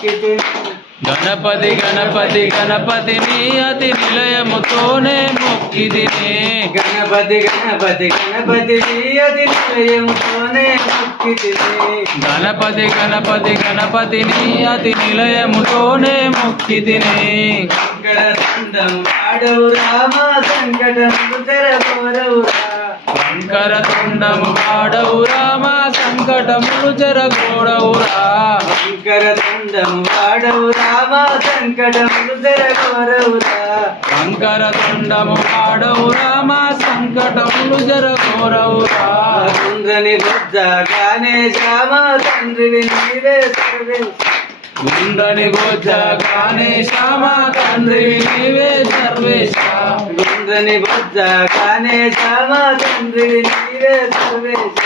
మొక్కితిని గణపతి గణపతి గణపతిని అతి నిలయముతోనే మొక్కిదినే. గణపతి గణపతి గణపతి అతి నిలయముతోనే మొక్కితిని గణపతి గణపతి గణపతిని అతి నిలయముతోనే మొక్కిదినే. శంకర దండం ఆడవు రామ సంకటము తెరగోరవురా శంకర తుండము వాడవు రామ సంకటములు చెరగోడవురా శంకర దండం ఆడవు రామ సంకటము తెరగోరవురా శంకర తుండము వాడవు రామ సంకటములు జరగోరవురా కుందని బుద్ధ గానే శ్యామ తండ్రివి నీవే సర్వే. గుండని బోజ కానే శ్యామ తండ్రి నీవే సర్వేశ కుందని బుద్ధ గానే శ్యామ తండ్రివి నీవే సర్వేశ.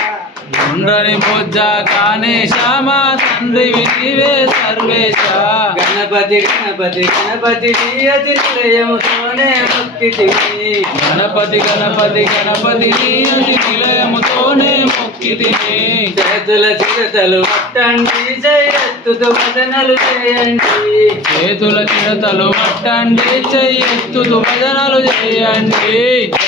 గుండని బోజ కానే శ్యామ తండ్రి నీవే సర్వేశ. గణపతి గణపతి గణపతి అతి నిలయముతోనే మొక్కితిని గణపతి గణపతి గణపతి అతి నిలయముతోనే మొక్కితిని చేతుల చిరతలు పట్టండి జయత్తుతు భజనలు చేయండి. చేతుల చిరతలు పట్టండి చెయ్యెత్తుతూ భజనలు చేయండి.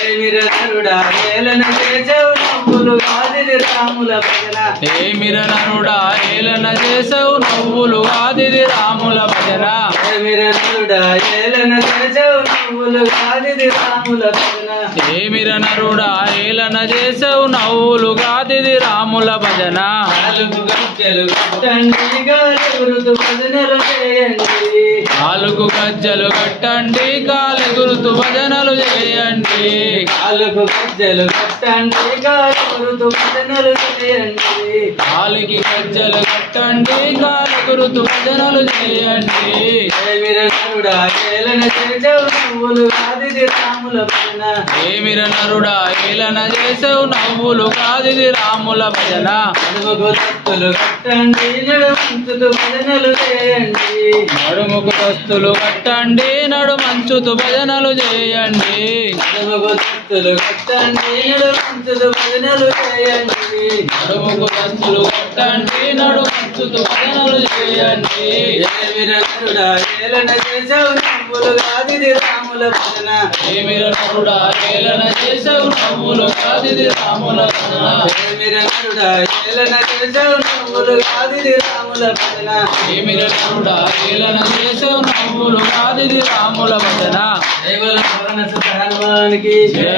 ఏమిర నరుడా ఏలన చేసవు నవ్వులు కాదిరి రాముల భజన. ఏమిర నరుడా ఏలన చేసవు నవ్వులు ఆదిది రాముల భజన. నరుడా ఏలన చేసవు ఏమిర నరుడా ఏలన చేసవు నవ్వులు గాదిది రాముల భజన. నాలుగు గంటలు కట్టండి గాలుగురుతు భజనలు చేయండి. నాలుగు గజ్జలు కట్టండి కాలెగురుతూ భజనలు చేయండి. నాలుగు గజ్జలు కట్టండి గాలుగురుతు భజనలు చేయండి. కాలికి గజ్జలు కట్టండి కాలెగురుతూ భజనలు చేయండి. నరుడా ఏలన చేసవు నవ్వులు కాదిరి రాముల భజన ఏమిర నరుడా ఏలన చేసవు నవ్వులు కాదిది రాముల భజన నడుముకు తత్తులు కట్టండి నడుమంతుతు భజనలు చేయండి. నడుముకు దస్తులు కట్టండి నడుమంచుతూ భజనలు చేయండి. నడుముకు తత్తులు కట్టండి నడుమంతుతు భజనలు చేయండి. నడుముకు దస్తులు కట్టండి నడుమంచుతూ భజనలు చేయండి. ఏమిర నరుడా ఏలన చేసవు నవ్వులు కాదిరి రాముల భజన ఏమిర నరుడా ఏలన చేసవు నవ్వులు కాదిది రాముల భజన ఏమిర నరుడా ఏలన చేసవు నవ్వులు కాదిరి రాముల భజన ఏమిర నరుడా ఏలన చేసవు నవ్వులు కాదిది రాముల భజన దేవల పవన సుత హనుమానికి జై.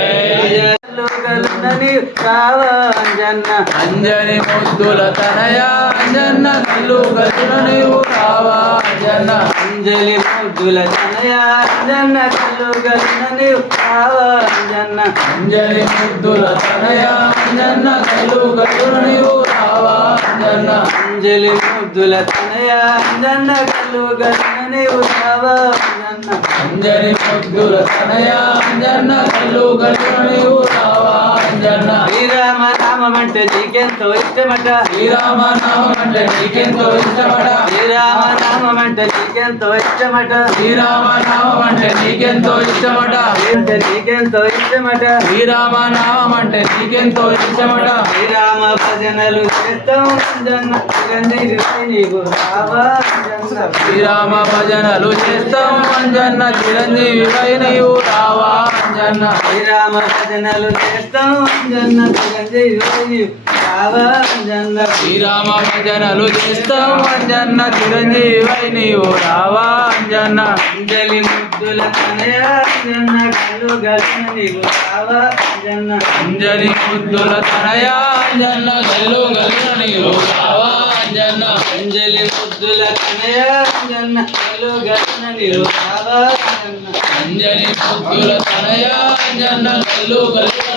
లోకలున్నని కావాంజన్న అంజని ముద్దుల తనయ అంజన్న కల్లు గల్లున నీవు రావా అంజన్న అంజలి ముద్దుల తనయ అంజన్న కల్లు గలునని కావాంజన్న అంజని ముద్దుల తనయ అంజన్న కల్లు గల్లున నీవు రావా అంజన్న. అంజలి ముద్దుల తనయ అంజన్న కల్లు గలునని కావాంజన్న అంజని ముద్దుల తనయ అంజన్న కల్లు గల్లున నీవు రావా అంజన్న. శ్రీరామ నామం అంటే నీకెంతో ఇష్టమట. శ్రీరామ నామం అంటే నీకెంతో ఇష్టమట. శ్రీరామ అంటే నీకెంతో ఇష్టమట. శ్రీరామ నామం అంటే నీకెంతో ఇష్టమట. అంటే నీకెంతో ఇష్టమట. శ్రీరామ నామం అంటే నీకెంతో ఇష్టమట. శ్రీరామ భజనలు చేస్తాం నీకు శ్రీరామ భజనలు చేస్తాం అంజన్న చిరంజీవి నీవు రావా అంజన్న శ్రీరామ భజనలు చేస్తాం అంజన్న చిరంజీవి శ్రీరామ భజనలు చేస్తాం అంజన్న చిరంజీవి నీవు రావా అంజన్న అంజలి ముద్దుల తనయ అంజన్న కళ్ళు గలన నీకు రావా అంజన్న అంజని ముద్దుల తనయ అంజన్న గల్లు గల్లున నీవు రావా అంజన్న అంజలి ముద్దుల తనయ అంజన్న కళ్ళు గలన నీకు రావా అంజన్న అంజని ముద్దుల తనయ అంజన్న గల్లున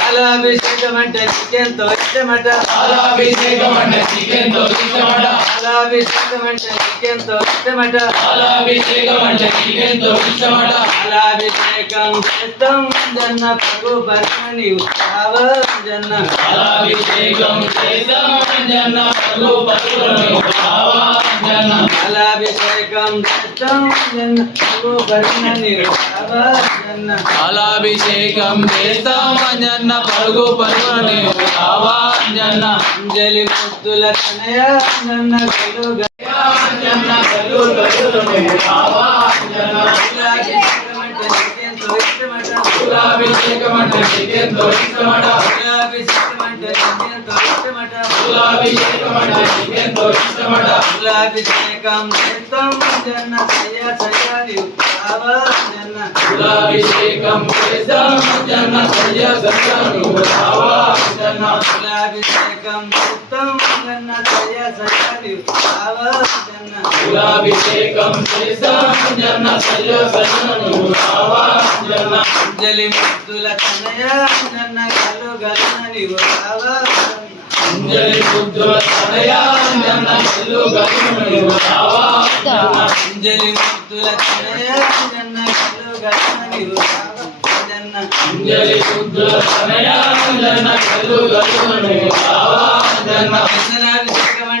బాలాభిషేకం అంటే చికెన్తో ఇష్టమట. బాలాభిషేకం అంటే చికెన్తో ఇష్టమట. బాలాభిషేకం అంటే చికెన్తో ఇష్టమట. బాలాభిషేకం అంటే చికెన్తో ఇష్టమట. బాలాభిషేకం చేస్తాం జన్న ప్రభు పరమని ఉత్సావం జన్న. బాలాభిషేకం చేస్తాం జన్న ప్రభు పరమని ఉత్సావం జన్న. బాలాభిషేకం చేస్తాం జన్న ప్రభు పరమని ఉత్సావం అలాభిషేకం చేస్తామన్న పరుగు పరుగుని నీవు రావాజన్న అంజలి ముద్దుల తనయ నన్న గలుగ అంటే నిత్యం అంటే నిత్యం குலாபிஷேகம் நித்தம் ஜன்ன சய சயாலியுத்தாவா ஜன்ன குலாபிஷேகம் நித்தம் ஜன்ன சய சயாலியுத்தாவா ஜன்ன குலாபிஷேகம் நித்தம் ஜன்ன சய சயாலியுத்தாவா ஜன்ன குலாபிஷேகம் நித்தம் జన సయ సయను రావాంజన అంజలి ముద్దుల కనయ జన గలు గలనని రావా కుంజలి ముద్దుల తనయా నన్న కళ్ళు గలుమణివు రావా కుంజలి ముద్దుల తనయా నన్న కళ్ళు గలుమణివు రావా కుంజలి ముద్దుల తనయా నన్న కళ్ళు గలుమణివు రావా నన్న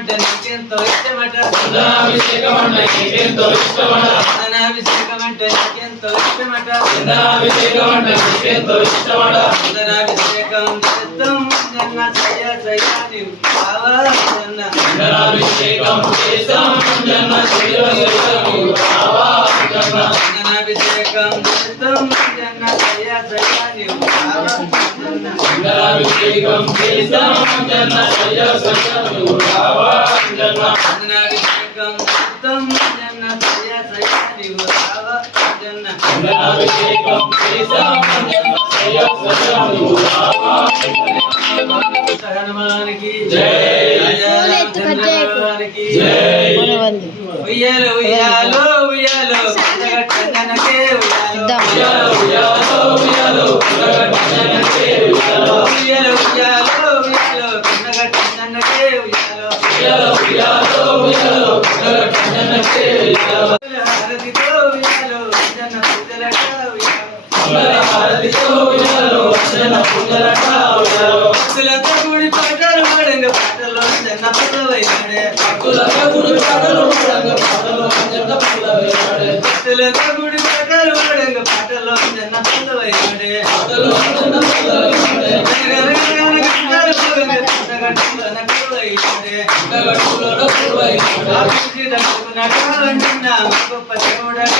మంట నిత్యంతో ఇష్టమట చంద్రాభిషేక మంట నిత్యంతో ఇష్టమట చందనాభిషేక మంట నిత్యంతో ఇష్టమట చంద్రాభిషేక మంట నిత్యంతో ఇష్టమట చందనాభిషేకం చేద్దాం జన్న జయ జయ నీవు కావా జన్న చందనాభిషేకం చేద్దాం జన్న జయ జయ నీవు కావా జన్న చందనాభిషేకం చేద్దాం జన్న జయ జయ నీవు కావా జన్న చందనాభిషేకం చేద్దాం జన్న జయ జయ నీవు కావా అభిషేకం శరణమానికి జయ ఉయ్యాలు ఉయ్యాలు ఉయ్యాలు భక్తులతో కూడి పాటలు పాడంగ పాటలో జన పుల్లవైనాడే భక్తులతో గుడి పాటలు పాడంగ పాటలో జన పూలవేయాడే భక్తులతో కూడి పాటలు పాడంగ పాటలో జన పుల్లవైనాడే పాటలో జన పూలవేయాడే జగట్టులలో పూలవేయాడే గొప్ప దేవుడట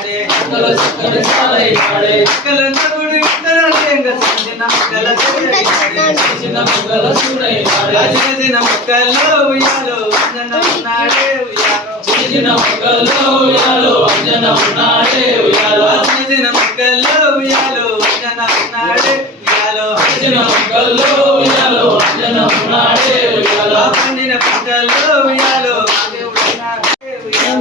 చిన్న మంగళ సూరైనాడే రాజదిన మొక్కల్లో ఉయ్యాలో వందన ఉన్నాడే ఉయ్యాలో చిన్న మంగళ ఉయ్యాలో అంజన ఉన్నాడే ఉయ్యాలో రాజదిన మొక్కల్లో ఉయ్యాలో వందన ఉన్నాడే ఉయ్యాలో చిన్న మంగళ ఉయ్యాలో అంజన ఉన్నాడే ఉయ్యాలో పండిన పంటల్లో ఉయ్యాలో దేవుడు ఉన్నాడే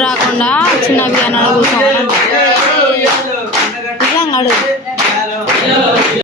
రాకుండా చిన్న బియ్యాన్ని అడుగుతాం అడుగు.